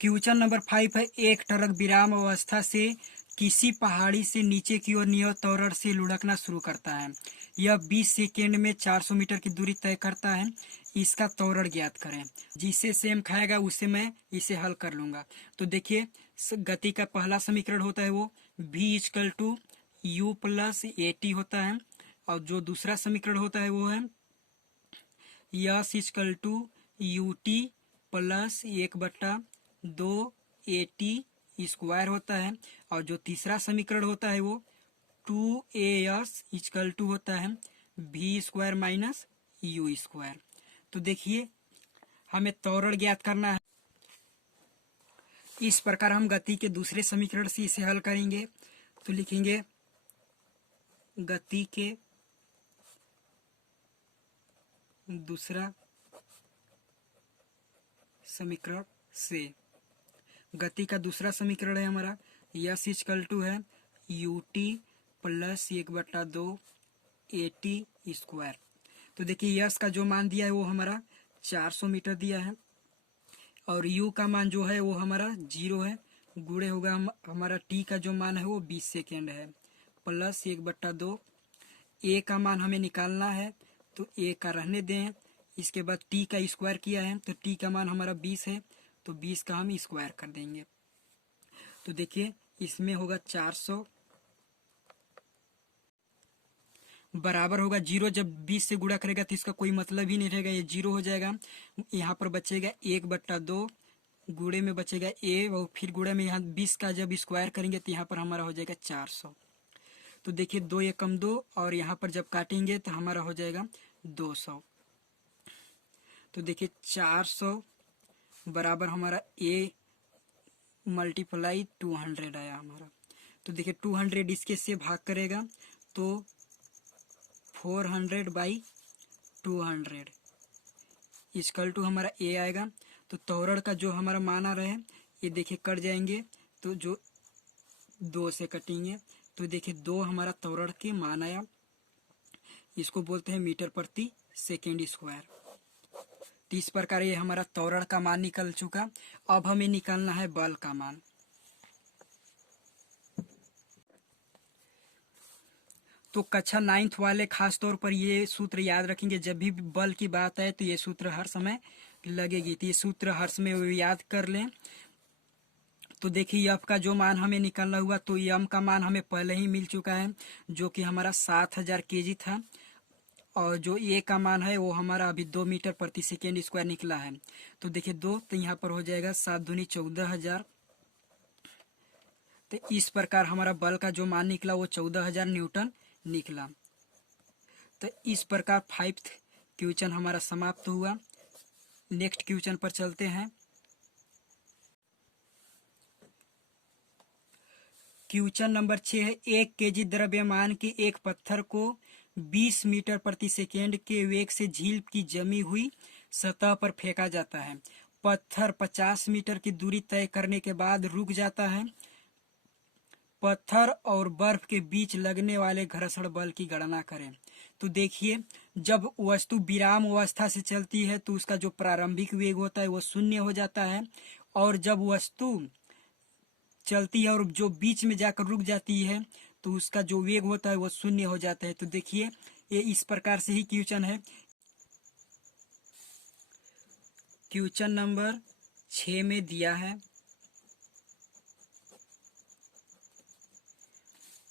Question number 5 है, एक truck विराम अवस्था से किसी पहाड़ी से नीचे की ओर नियत त्वरण से लुढ़कना शुरू करता है। यह 20 सेकेंड में 400 मीटर की दूरी तय करता है। इसका त्वरण ज्ञात करें। जिसे सेम खाएगा उसे मैं इसे हल कर लूंगा। तो देखिए, गति का पहला समीकरण होता है वो v equal to u plus a t होता है, और जो दूसरा समीकरण होता है वो है s equal to u t plus 1/2 a t square होता है, और जो तीसरा समीकरण होता है वो 2as इक्वल टू होता है v square minus u square. तो देखिए, हमें त्वरण ज्ञात करना है। इस प्रकार हम गति के दूसरे समीकरण से इसे हल करेंगे। तो लिखेंगे गति के दूसरा समीकरण से, गति का दूसरा समीकरण है हमारा यस इक्वल टू है you t plus 1/2 a t square. तो देखिए, यस का जो मान दिया है वो हमारा 400 मीटर दिया है, और यू का मान जो है वो हमारा 0 है, गुणे होगा हमारा टी का जो मान है वो 20 सेकेंड है, प्लस 1/2 ए का मान हमें निकालना है, तो ए का रहने दें। इसके बाद टी का स्क्वायर किया है, तो टी का मान हमारा 20 है, तो 20 का हम स्क्वायर कर देंगे। तो देखिए, इसमें होगा 400 बराबर होगा 0। जब 20 से गुणा करेगा तो इसका कोई मतलब ही नहीं रहेगा, ये 0 हो जाएगा। यहाँ पर बचेगा 1/2, गुणे में बचेगा ए, और फिर गुणे में यहाँ 20 का जब स्क्वायर करेंगे तो यहाँ पर हमारा हो जाएगा 400। तो देखिए, 2 एकम 2, और यहाँ पर जब काटेंगे तो हमारा हो जाएगा 200। तो देखिए, 400 बराबर हमारा ए मल्टीप्लाई 200 आया हमारा। तो देखिए, 200 इसके से भाग करेगा तो 400/200 इक्वल टू हमारा ए आएगा। तो त्वरण का जो हमारा मान आ रहा है, ये देखिए कट जाएंगे, तो जो 2 से कटेंगे, तो देखिए 2 हमारा त्वरण के मान आया। इसको बोलते हैं मीटर प्रति सेकेंड स्क्वायर। तो इस प्रकार ये हमारा त्वरण का मान निकल चुका। अब हमें निकालना है बल का मान। तो कक्षा 9th वाले खास तौर पर ये सूत्र याद रखेंगे। जब भी बल की बात आए तो ये सूत्र हर समय लगेगी, तो ये सूत्र हर समय याद कर लें। तो देखिए, एफ का जो मान हमें निकालना हुआ, तो एम का मान हमें पहले ही मिल चुका है, जो कि हमारा 7000 kg था, और जो ए का मान है वो हमारा अभी 2 मीटर प्रति सेकेंड स्क्वायर निकला है। तो देखिए 2, तो यहाँ पर हो जाएगा 7 दूनी 14,000। तो इस प्रकार हमारा बल का जो मान निकला वो 14,000 न्यूटन निकला। तो इस प्रकार 5th क्वेश्चन हमारा समाप्त हुआ। नेक्स्ट क्वेश्चन पर चलते हैं। क्वेश्चन नंबर 6 है, 1 kg द्रव्यमान के एक पत्थर को 20 मीटर प्रति सेकेंड के वेग से झील की जमी हुई सतह पर फेंका जाता है। पत्थर 50 मीटर की दूरी तय करने के बाद रुक जाता है। पत्थर और बर्फ के बीच लगने वाले घर्षण बल की गणना करें। तो देखिए, जब वस्तु विराम अवस्था से चलती है तो उसका जो प्रारंभिक वेग होता है वो 0 हो जाता है, और जब वस्तु चलती है और जो बीच में जाकर रुक जाती है तो उसका जो वेग होता है वो 0 हो जाता है। तो देखिए, ये इस प्रकार से ही क्वेश्चन है। क्वेश्चन नंबर 6 में दिया है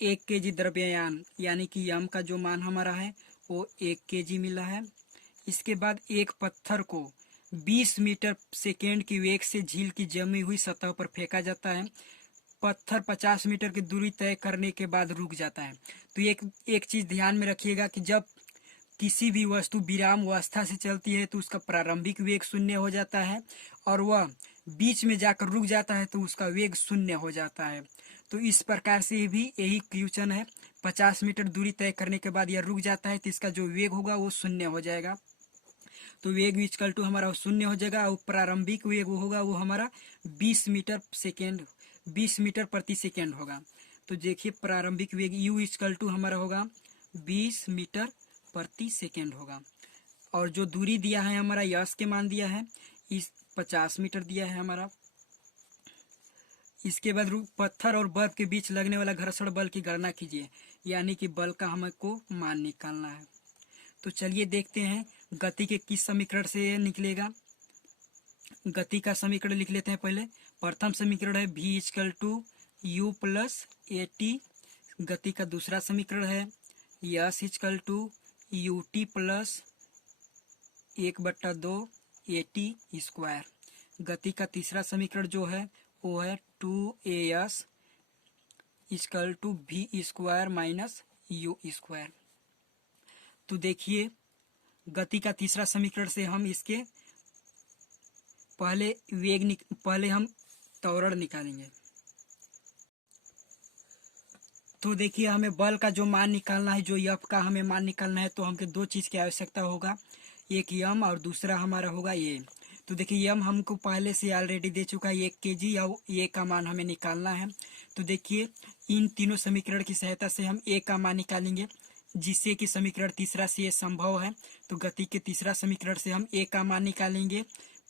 1 kg द्रव्यमान, यानी कि यम का जो मान हमारा है वो 1 kg मिला है। इसके बाद एक पत्थर को 20 मीटर सेकेंड की वेग से झील की जमी हुई सतह पर फेंका जाता है। पत्थर 50 मीटर की दूरी तय करने के बाद रुक जाता है। तो एक चीज ध्यान में रखिएगा कि जब किसी भी वस्तु विराम अवस्था से चलती है तो उसका प्रारंभिक वेग 0 हो जाता है, और वह बीच में जाकर रुक जाता है तो उसका वेग 0 हो जाता है। तो इस प्रकार से भी यही क्वेश्चन है। 50 मीटर दूरी तय करने के बाद यह रुक जाता है तो इसका जो वेग होगा वो 0 हो जाएगा। तो वेग इक्वल टू हमारा 0 हो जाएगा, और प्रारंभिक वेग होगा वो हमारा 20 मीटर प्रति सेकेंड होगा। तो देखिए, प्रारंभिक वेग u इक्वल टू हमारा होगा 20 मीटर प्रति सेकेंड होगा, और जो दूरी दिया है हमारा यस के मान दिया है इस 50 मीटर दिया है हमारा। इसके बाद पत्थर और बर्फ के बीच लगने वाला घर्षण बल की गणना कीजिए, यानी कि बल का हमको मान निकालना है। तो चलिए देखते हैं गति के किस समीकरण से ये निकलेगा। गति का समीकरण लिख लेते हैं पहले। प्रथम समीकरण है v equal to u plus a t. गति का दूसरा समीकरण है s equal to u t plus 1/2 a t square. गति का तीसरा समीकरण जो है वो है 2as equal to v square minus u square. तो देखिए गति का तीसरा समीकरण से हम इसके पहले हम त्वरण निकालेंगे। तो देखिए हमें बल का जो मान निकालना है, जो एफ का हमें मान निकालना है, तो हमको दो चीज़ की आवश्यकता होगा, एक यम और दूसरा हमारा होगा ये। तो देखिए यम हमको पहले से ऑलरेडी दे चुका है 1 kg, और ए का मान हमें निकालना है। तो देखिए इन तीनों समीकरण की सहायता से हम ए का मान निकालेंगे, जिससे कि समीकरण तीसरा से ये संभव है। तो गति के तीसरा समीकरण से हम ए का मान निकालेंगे,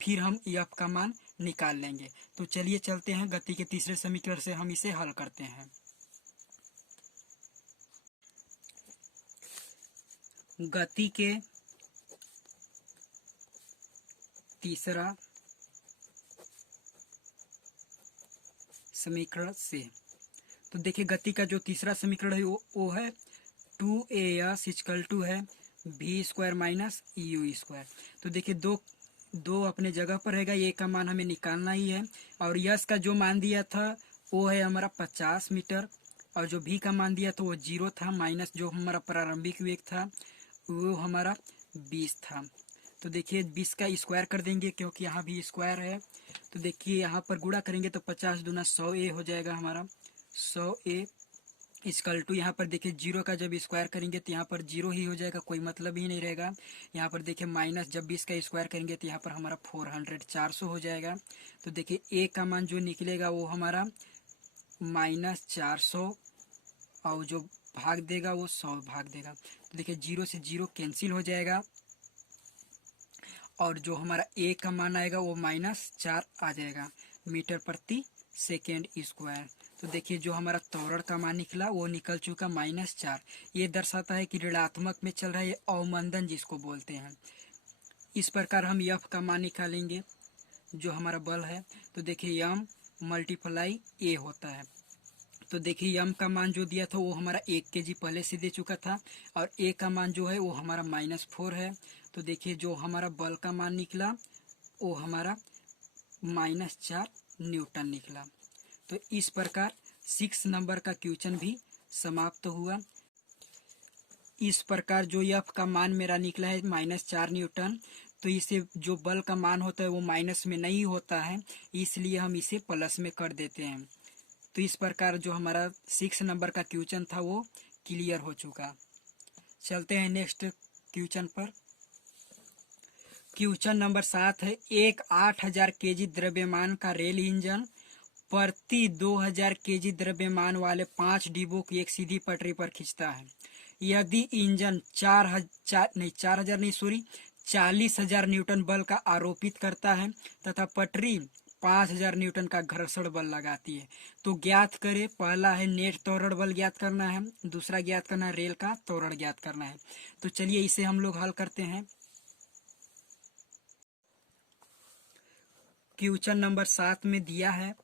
फिर हम एफ का मान निकाल लेंगे। तो चलिए चलते हैं गति के तीसरे समीकरण से हम इसे हल करते हैं। गति के तीसरा समीकरण से, तो देखिए गति का जो तीसरा समीकरण है वो है 2as इक्वल टू है v square minus u square. तो देखिए दो अपने जगह पर रहेगा, ए का मान हमें निकालना ही है, और यस का जो मान दिया था वो है हमारा 50 मीटर, और जो भी का मान दिया था वो 0 था, माइनस जो हमारा प्रारंभिक वेग था वो हमारा 20 था। तो देखिए 20 का स्क्वायर कर देंगे, क्योंकि यहाँ भी स्क्वायर है। तो देखिए यहाँ पर गुणा करेंगे तो 50 दूना 100a हो जाएगा हमारा। 100a इक्वल टू, यहाँ पर देखिए 0 का जब स्क्वायर करेंगे तो यहाँ पर 0 ही हो जाएगा, कोई मतलब ही नहीं रहेगा। यहाँ पर देखिए माइनस जब 20 का स्क्वायर करेंगे तो यहाँ पर हमारा 400 हो जाएगा। तो देखिए ए का मान जो निकलेगा वो हमारा -400, और जो भाग देगा वो 100 भाग देगा। तो देखिए 0 से 0 कैंसिल हो जाएगा, और जो हमारा ए का मान आएगा वो -4 आ जाएगा मीटर प्रति सेकेंड स्क्वायर। तो देखिए जो हमारा त्वरण का मान निकला वो निकल चुका -4। ये दर्शाता है कि ऋणात्मक में चल रहा है, ये अवमंदन जिसको बोलते हैं। इस प्रकार हम एफ का मान निकालेंगे जो हमारा बल है। तो देखिए यम मल्टीप्लाई ए होता है। तो देखिए यम का मान जो दिया था वो हमारा 1 kg पहले से दे चुका था, और ए का मान जो है वो हमारा -4 है। तो देखिए जो हमारा बल का मान निकला वो हमारा -4 न्यूटन निकला। तो इस प्रकार 6 नंबर का क्वेश्चन भी समाप्त हुआ। इस प्रकार जो एफ का मान मेरा निकला है -4 न्यूटन, तो इसे जो बल का मान होता है वो माइनस में नहीं होता है, इसलिए हम इसे प्लस में कर देते हैं। तो इस प्रकार जो हमारा 6 नंबर का क्वेश्चन था वो क्लियर हो चुका। चलते हैं नेक्स्ट क्वेश्चन पर। क्वेश्चन नंबर 7 है, एक 8000 kg द्रव्यमान का रेल इंजन प्रति 2000 kg द्रव्यमान वाले 5 डिब्बों को एक सीधी पटरी पर खींचता है। यदि इंजन 40,000 न्यूटन बल का आरोपित करता है तथा पटरी 5000 न्यूटन का घर्षण बल लगाती है, तो ज्ञात करें। पहला है नेट त्वरण बल ज्ञात करना है, दूसरा ज्ञात करना है रेल का त्वरण ज्ञात करना है। तो चलिए इसे हम लोग हल करते हैं। क्वेश्चन नंबर 7 में दिया है,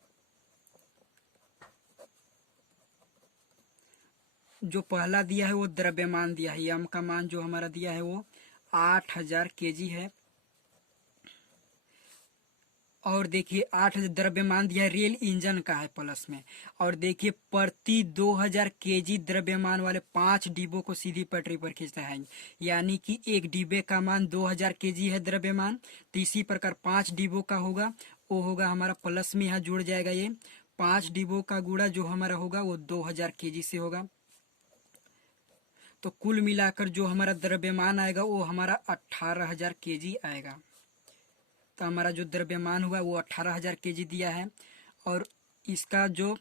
जो पहला दिया है वो द्रव्यमान दिया है, यम का मान जो हमारा दिया है वो 8000 kg है, और देखिए 8000 द्रव्यमान दिया है रेल इंजन का है प्लस में, और देखिए प्रति 2000 kg द्रव्यमान वाले 5 डिब्बों को सीधी पटरी पर खींचता है, यानी कि एक डिब्बे का मान 2000 kg है द्रव्यमान। तो इसी प्रकार 5 डिब्बों का होगा वो होगा हमारा प्लस में, यहाँ जुड़ जाएगा ये 5 डिब्बों का गुणा जो हमारा होगा वो 2000 kg से होगा। तो कुल मिलाकर जो हमारा द्रव्यमान आएगा वो हमारा 18000 kg आएगा। तो हमारा जो द्रव्यमान हुआ वो 18000 kg दिया है, और इसका जो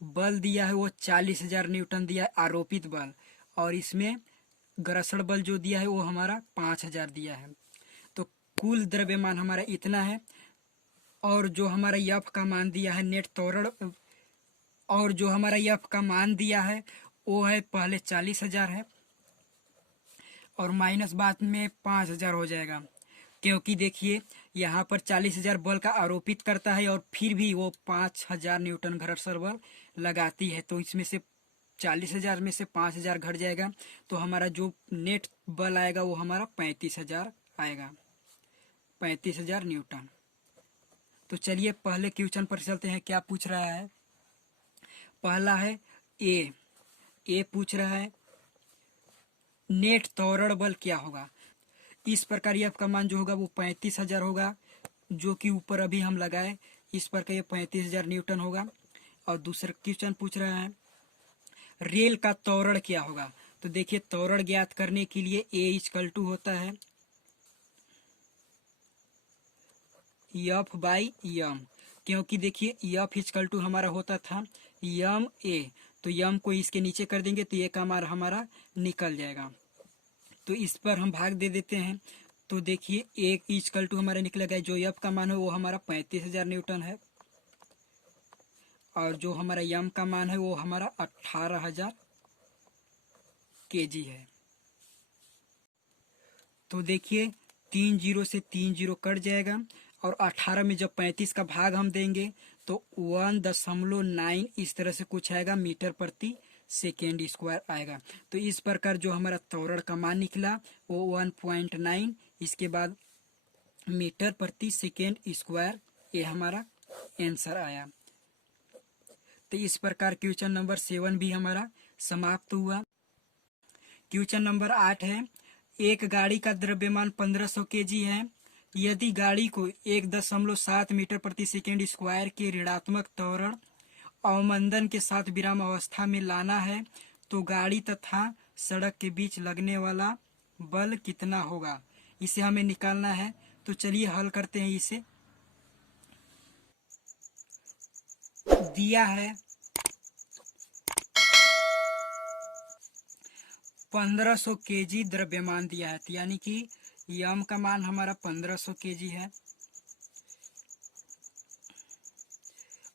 बल दिया है वो 40000 न्यूटन दिया है आरोपित बल, और इसमें घर्षण बल जो दिया है वो हमारा 5000 दिया है। तो कुल द्रव्यमान हमारा इतना है, और जो हमारा एफ का मान दिया है नेट त्वरण और जो हमारा एफ का मान दिया है वो है पहले 40,000 है और माइनस बाद में 5,000 हो जाएगा, क्योंकि देखिए यहाँ पर 40,000 बल का आरोपित करता है और फिर भी वो 5,000 न्यूटन घर्षण बल लगाती है। तो इसमें से 40,000 में से 5,000 घट जाएगा, तो हमारा जो नेट बल आएगा वो हमारा 35,000 आएगा, 35,000 न्यूटन। तो चलिए पहले क्वेश्चन पर चलते हैं, क्या पूछ रहा है। पहला है ए पूछ रहा है नेट त्वरण बल क्या होगा। इस प्रकार एफ का मान जो होगा वो 35,000 होगा, जो कि ऊपर अभी हम लगाए, इस पर का ये 35,000 न्यूटन होगा। और दूसरा क्वेश्चन पूछ रहा है रेल का त्वरण क्या होगा। तो देखिए त्वरण ज्ञात करने के लिए ए इक्वल टू होता है एफ बाई यम, क्योंकि देखिए एफ इक्वल टू हमारा होता था यम ए, तो यम को इसके नीचे कर देंगे तो ये का मान हमारा निकल जाएगा। तो इस पर हम भाग दे देते हैं, तो देखिए एक इक्वल टू हमारा निकलेगा, जो एफ का मान है वो हमारा 35,000 न्यूटन है और जो हमारा यम का मान है वो हमारा 18,000 केजी है। तो देखिए 3 जीरो से 3 जीरो कट जाएगा और 18 में जब 35 का भाग हम देंगे तो 1.9 इस तरह से कुछ आएगा, मीटर प्रति सेकेंड स्क्वायर आएगा। तो इस प्रकार जो हमारा त्वरण का मान निकला वो 1.9, इसके बाद मीटर प्रति सेकेंड स्क्वायर, ये हमारा आंसर आया। तो इस प्रकार क्वेश्चन नंबर 7 भी हमारा समाप्त हुआ। क्वेश्चन नंबर 8 है एक गाड़ी का द्रव्यमान 1500 केजी है, यदि गाड़ी को 1.7 मीटर प्रति सेकेंड स्क्वायर के ऋणात्मक त्वरण अवमंदन के साथ विराम अवस्था में लाना है तो गाड़ी तथा सड़क के बीच लगने वाला बल कितना होगा, इसे हमें निकालना है। तो चलिए हल करते हैं। इसे दिया है 1500 केजी द्रव्यमान दिया है, यानी कि यम का मान हमारा 1500 केजी है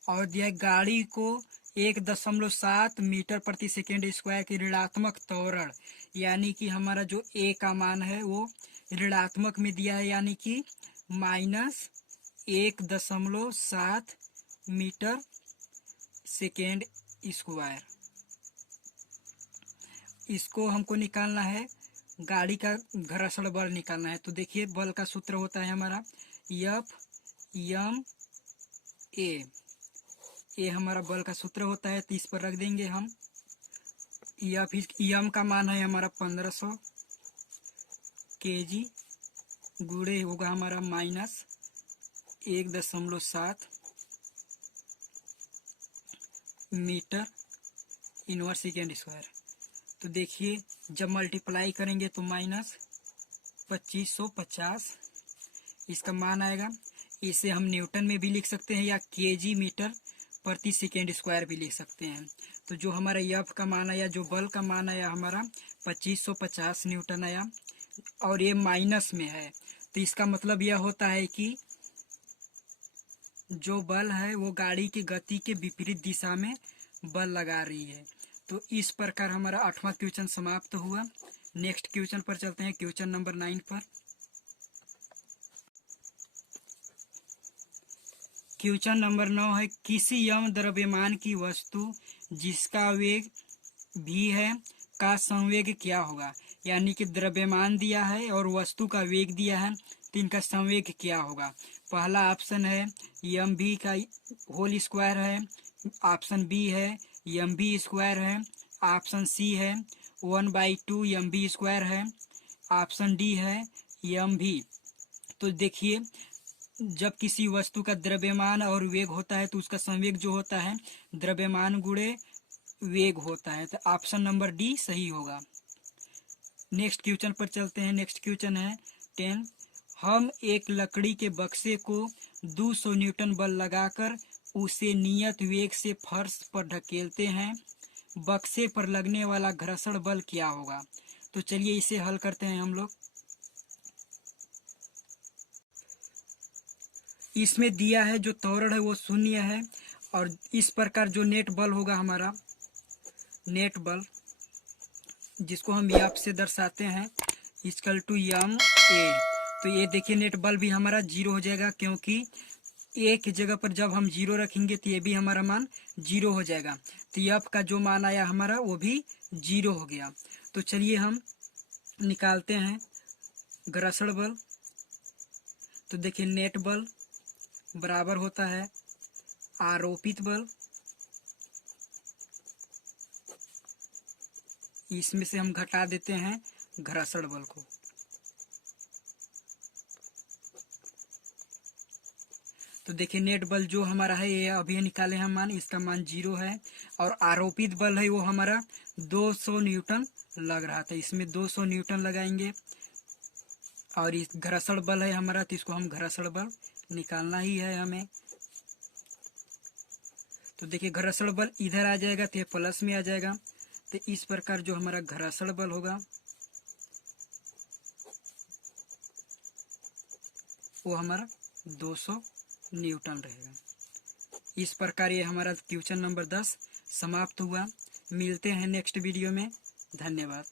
और दिया गाड़ी को 1.7 मीटर प्रति सेकेंड स्क्वायर की ऋणात्मक त्वरण, यानी कि हमारा जो ए का मान है वो ऋणात्मक में दिया है, यानी कि -1.7 मीटर सेकेंड स्क्वायर। इसको हमको निकालना है, गाड़ी का घर्षण बल निकालना है। तो देखिए बल का सूत्र होता है हमारा एफ एम ए, ये हमारा बल का सूत्र होता है। तो इस पर रख देंगे हम एम का मान है हमारा 1500 केजी, गुणे होगा हमारा -1.7 मीटर इनवर्स सेकेंड स्क्वायर। तो देखिए जब मल्टीप्लाई करेंगे तो -2550 इसका मान आएगा। इसे हम न्यूटन में भी लिख सकते हैं या केजी मीटर प्रति सेकेंड स्क्वायर भी लिख सकते हैं। तो जो हमारा एफ का मान आया, जो बल का मान आया हमारा 2550 न्यूटन आया और ये माइनस में है, तो इसका मतलब यह होता है कि जो बल है वो गाड़ी की गति के विपरीत दिशा में बल लगा रही है। तो इस प्रकार हमारा 8वां क्वेश्चन समाप्त हुआ। नेक्स्ट क्वेश्चन पर चलते हैं, क्वेश्चन नंबर 9 पर। क्वेश्चन नंबर 9 है किसी यम द्रव्यमान की वस्तु जिसका वेग भी है का संवेग क्या होगा, यानी कि द्रव्यमान दिया है और वस्तु का वेग दिया है, तो इनका संवेग क्या होगा। पहला ऑप्शन है एम भी का होल स्क्वायर है, ऑप्शन बी है एम बी स्क्वायर है, ऑप्शन सी है 1/2 एम बी स्क्वायर है, ऑप्शन डी है एम भी। तो देखिए जब किसी वस्तु का द्रव्यमान और वेग होता है तो उसका संवेग जो होता है द्रव्यमान गुणे वेग होता है। तो ऑप्शन नंबर डी सही होगा। नेक्स्ट क्वेश्चन पर चलते हैं। नेक्स्ट क्वेश्चन है 10, हम एक लकड़ी के बक्से को 200 न्यूटन बल लगाकर उसे नियत वेग से फर्श पर ढकेलते हैं, बक्से पर लगने वाला घर्षण बल क्या होगा। तो चलिए इसे हल करते हैं हम लोग। इसमें दिया है जो त्वरण है वो 0 है और इस प्रकार जो नेट बल होगा हमारा, नेट बल जिसको हम एफ से दर्शाते हैं इक्वल टू एम ए, तो ये देखिए नेट बल भी हमारा जीरो हो जाएगा, क्योंकि एक जगह पर जब हम जीरो रखेंगे तो ये भी हमारा मान जीरो हो जाएगा। तो एफ का जो मान आया हमारा वो भी जीरो हो गया। तो चलिए हम निकालते हैं घर्षण बल। तो देखिए नेट बल बराबर होता है आरोपित बल, इसमें से हम घटा देते हैं घर्षण बल को। तो देखिए नेट बल जो हमारा है ये अभी निकाले हम मान, इसका मान जीरो है, और आरोपित बल है वो हमारा 200 न्यूटन लग रहा था, इसमें 200 न्यूटन लगाएंगे। और इस घर्षण बल है हमारा, तो इसको हम घर्षण बल निकालना ही है हमें। तो देखिए घर्षण बल इधर आ जाएगा तो ये प्लस में आ जाएगा। तो इस प्रकार जो हमारा घर्षण बल होगा वो हमारा 200 न्यूटन रहेगा। इस प्रकार ये हमारा क्वेश्चन नंबर 10 समाप्त हुआ। मिलते हैं नेक्स्ट वीडियो में। धन्यवाद।